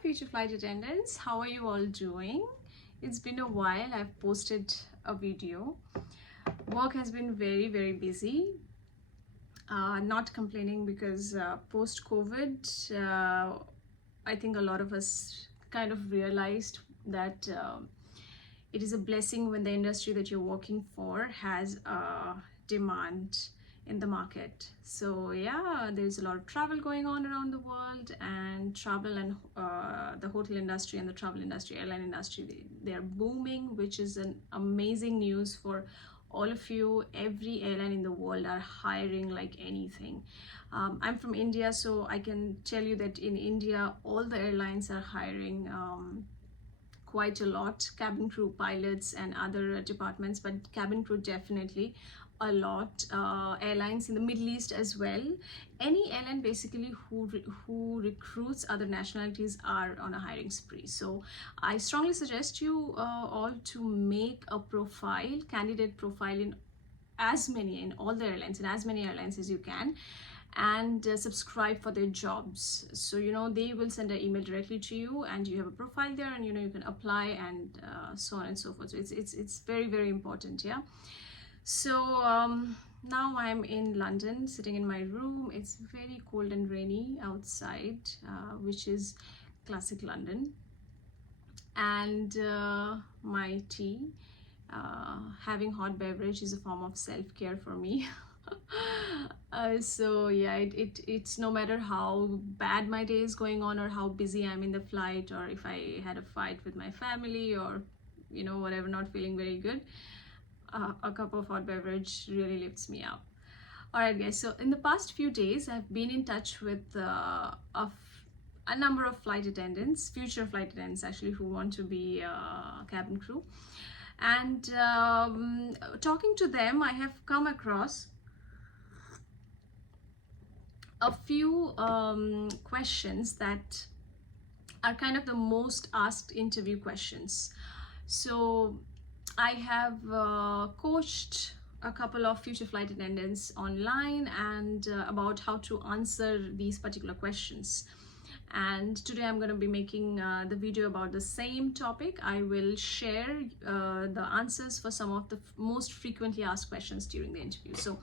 future flight attendants, how are you all doing? It's been a while. I've posted a video. Work has been very busy. Not complaining because post-COVID, I think a lot of us kind of realized that it is a blessing when the industry that you're working for has a demand in the market. So yeah, there's a lot of travel going on around the world, and travel and the hotel industry and the travel industry, airline industry, they are booming, which is an amazing news for all of you. Every airline in the world are hiring like anything. I'm from India, so I can tell you that in India all the airlines are hiring quite a lot, cabin crew, pilots and other departments, but cabin crew definitely a lot. Airlines in the Middle East as well. Any airline basically who recruits other nationalities are on a hiring spree. So I strongly suggest you all to make a profile, candidate profile, in all the airlines, in as many airlines as you can, and subscribe for their jobs. So they will send an email directly to you, and you have a profile there, and you can apply, and so on and so forth. So it's very important. Yeah. So now I'm in London, sitting in my room. It's very cold and rainy outside, which is classic London. And my tea, having hot beverage is a form of self-care for me. So yeah, it's no matter how bad my day is going on, or how busy I'm in the flight, or if I had a fight with my family, or whatever, not feeling very good, a cup of hot beverage really lifts me up. All right guys, so in the past few days I've been in touch with a number of flight attendants, future flight attendants actually, who want to be cabin crew. And talking to them, I have come across a few questions that are kind of the most asked interview questions. So I have coached a couple of future flight attendants online and about how to answer these particular questions. And today I'm going to be making the video about the same topic. I will share the answers for some of the most frequently asked questions during the interview. So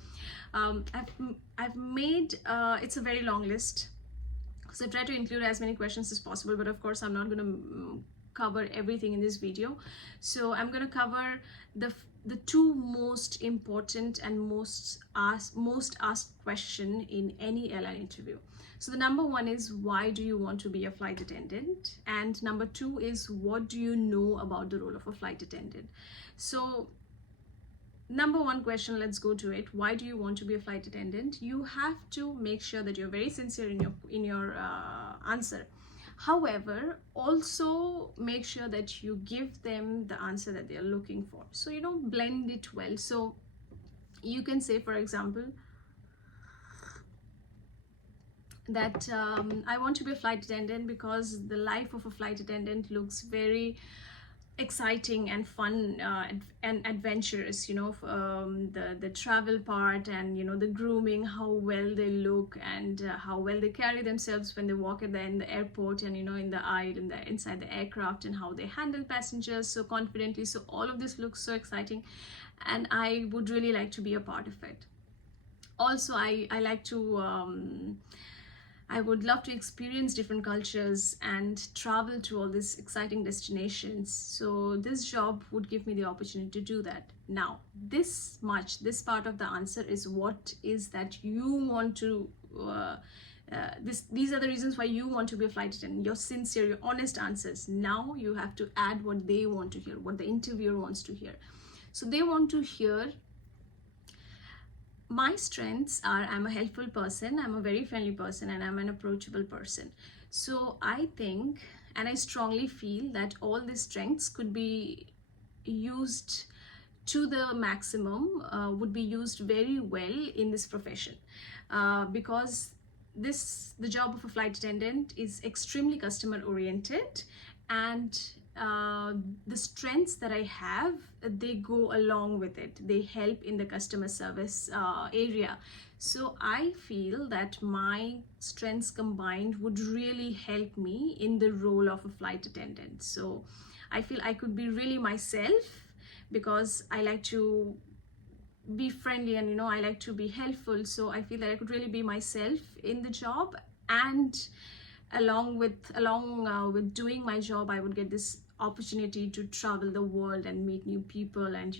I've made it's a very long list, so I try to include as many questions as possible, but of course I'm not going to cover everything in this video. So I'm going to cover the two most important and most asked question in any airline interview. So the number one is, why do you want to be a flight attendant? And number two is, what do you know about the role of a flight attendant? So number one question, let's go to it. Why do you want to be a flight attendant? You have to make sure that you're very sincere in your answer. However, also make sure that you give them the answer that they are looking for. So blend it well. So you can say, for example, that I want to be a flight attendant because the life of a flight attendant looks very exciting and fun and adventurous. The travel part, and the grooming, how well they look, and how well they carry themselves when they walk in the airport, and in the aisle, inside the aircraft, and how they handle passengers so confidently. So all of this looks so exciting, and I would really like to be a part of it. Also, I like to I would love to experience different cultures and travel to all these exciting destinations. So this job would give me the opportunity to do that. Now, this part of the answer is what is that you want to, these are the reasons why you want to be a flight attendant. Your sincere, your honest answers. Now you have to add what they want to hear, what the interviewer wants to hear. So they want to hear, my strengths are, I'm a helpful person, I'm a very friendly person, and I'm an approachable person. So I think, and I strongly feel, that all these strengths could be used to the maximum, would be used very well in this profession, because the job of a flight attendant is extremely customer oriented, and the strengths that I have, they go along with it. They help in the customer service area. So I feel that my strengths combined would really help me in the role of a flight attendant. So I feel I could be really myself, because I like to be friendly, and I like to be helpful. So I feel that I could really be myself in the job, and along with doing my job, I would get this opportunity to travel the world and meet new people, and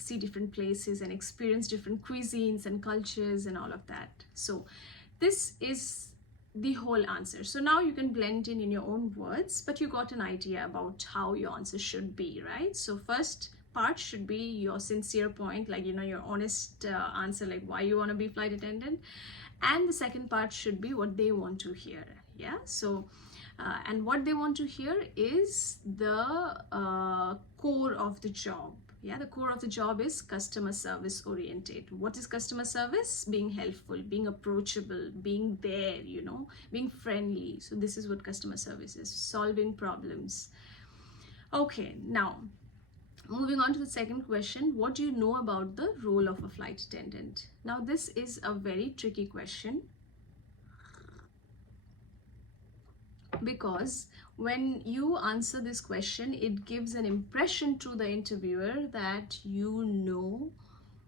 see different places and experience different cuisines and cultures and all of that. So this is the whole answer. So now you can blend in your own words, but you got an idea about how your answer should be, right? So first part should be your sincere point, like your honest answer, like why you want to be flight attendant. And the second part should be what they want to hear. Yeah, so and what they want to hear is the core of the job. Yeah, the core of the job is customer service oriented. What is customer service? Being helpful, being approachable, being there, being friendly. So this is what customer service is, solving problems. Okay, now moving on to the second question, what do you know about the role of a flight attendant? Now this is a very tricky question, because when you answer this question, it gives an impression to the interviewer that you know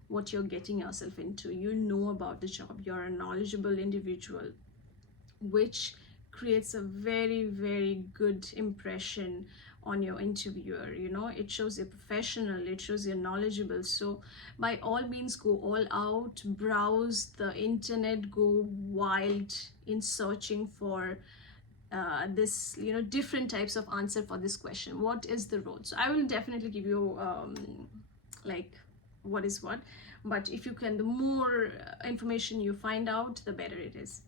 what you're getting yourself into. You know about the job. You're a knowledgeable individual, which creates a very, very good impression on your interviewer. It shows you're professional, it shows you're knowledgeable. So by all means, go all out, browse the internet, go wild in searching for this different types of answer for this question. What is the role? So I will definitely give you like what is what, but if you can, the more information you find out, the better it is.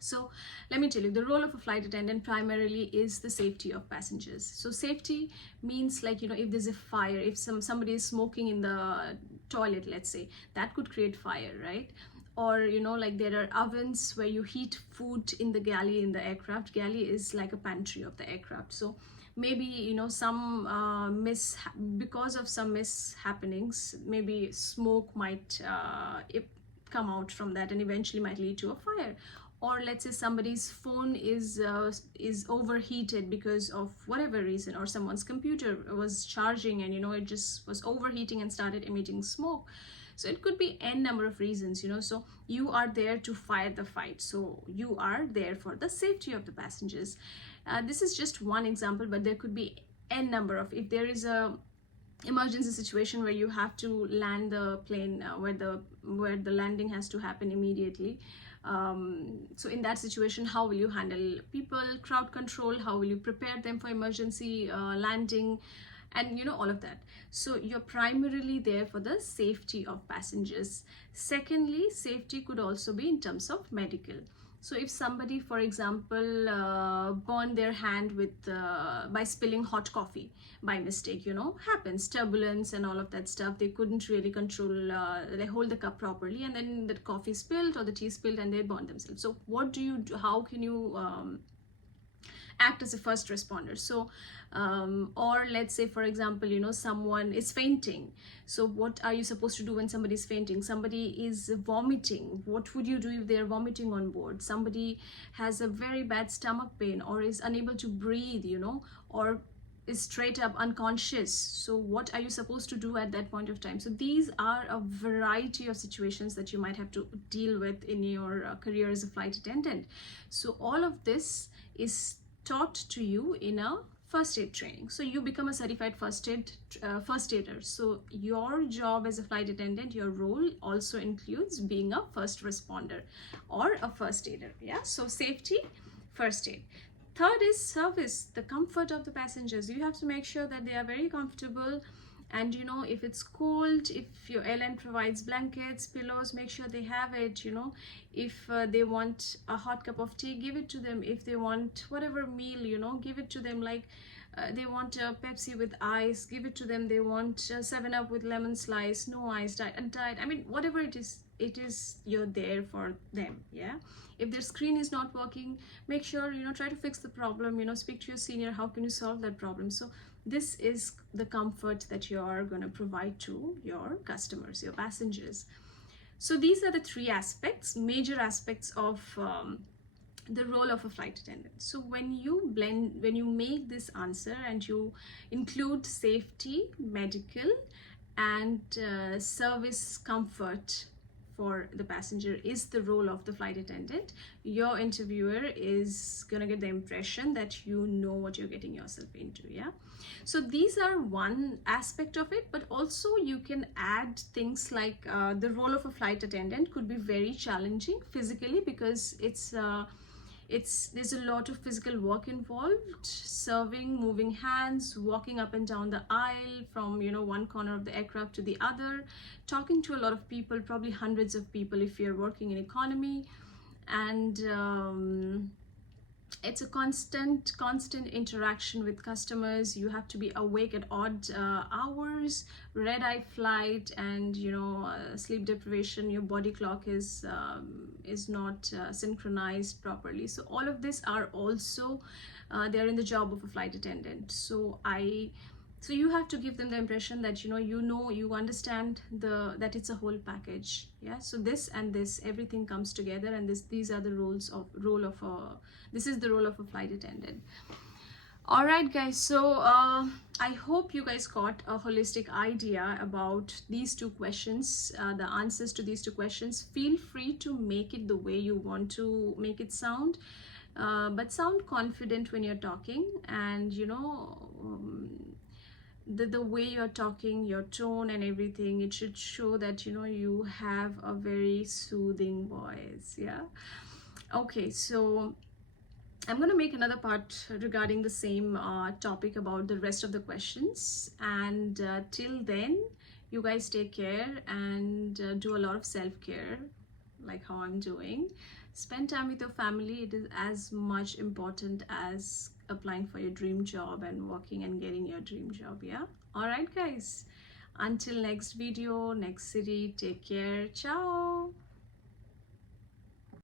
So let me tell you, the role of a flight attendant primarily is the safety of passengers. So safety means, like, if there's a fire, if somebody is smoking in the toilet, let's say, that could create fire, right? Or like there are ovens where you heat food in the galley in the aircraft. Galley is like a pantry of the aircraft. So maybe some because of some mishappenings, maybe smoke might come out from that and eventually might lead to a fire. Or let's say somebody's phone is overheated because of whatever reason, or someone's computer was charging and it just was overheating and started emitting smoke. So it could be n number of reasons, so you are there to fight the fight. So you are there for the safety of the passengers. This is just one example, but there could be n number of, if there is a emergency situation where you have to land the plane, where the landing has to happen immediately. So in that situation, how will you handle people, crowd control, how will you prepare them for emergency landing, and all of that. So you're primarily there for the safety of passengers. Secondly, safety could also be in terms of medical. So if somebody, for example, burned their hand by spilling hot coffee by mistake, happens, turbulence and all of that stuff, they couldn't really control, they hold the cup properly, and then the coffee spilled or the tea spilled and they burned themselves. So what do you do? How can you act as a first responder? So or let's say, for example, someone is fainting. So what are you supposed to do when somebody is fainting? Somebody is vomiting. What would you do if they're vomiting on board? Somebody has a very bad stomach pain or is unable to breathe, or is straight up unconscious. So what are you supposed to do at that point of time? So these are a variety of situations that you might have to deal with in your career as a flight attendant. So all of this is taught to you in a first aid training. So you become a certified first aider. So your job as a flight attendant, your role also includes being a first responder or a first aider. Yeah, so safety, first aid. Third is service, the comfort of the passengers. You have to make sure that they are very comfortable, and if it's cold, if your airline provides blankets, pillows, make sure they have it. If they want a hot cup of tea, give it to them. If they want whatever meal, give it to them. Like they want Pepsi with ice, give it to them. They want 7 Up with lemon slice, no ice, diet. I mean, whatever it is, you're there for them. Yeah. If their screen is not working, make sure, try to fix the problem, speak to your senior, how can you solve that problem? So this is the comfort that you're going to provide to your customers, your passengers. So these are the three aspects, major aspects of the role of a flight attendant. So when you make this answer and you include safety, medical, and service comfort for the passenger is the role of the flight attendant, your interviewer is gonna get the impression that you know what you're getting yourself into. Yeah. So these are one aspect of it, but also you can add things like the role of a flight attendant could be very challenging physically, because there's a lot of physical work involved, serving, moving hands, walking up and down the aisle from one corner of the aircraft to the other, talking to a lot of people, probably hundreds of people if you're working in economy, and it's a constant interaction with customers. You have to be awake at odd hours, red-eye flight, and sleep deprivation. Your body clock is not synchronized properly. So all of this are also they're in the job of a flight attendant. So you have to give them the impression that you understand that it's a whole package. Yeah. So this and this, everything comes together, and these are the this is the role of a flight attendant. All right, guys. So I hope you guys got a holistic idea about these two questions, the answers to these two questions. Feel free to make it the way you want to make it sound, but sound confident when you're talking, and the way you're talking, your tone and everything, it should show that you have a very soothing voice. Yeah. Okay, so I'm going to make another part regarding the same topic about the rest of the questions, and till then, you guys take care and do a lot of self-care, like how I'm doing. Spend time with your family. It is as much important as applying for your dream job and working and getting your dream job. Yeah. All right, guys, until next video, next city, take care. Ciao.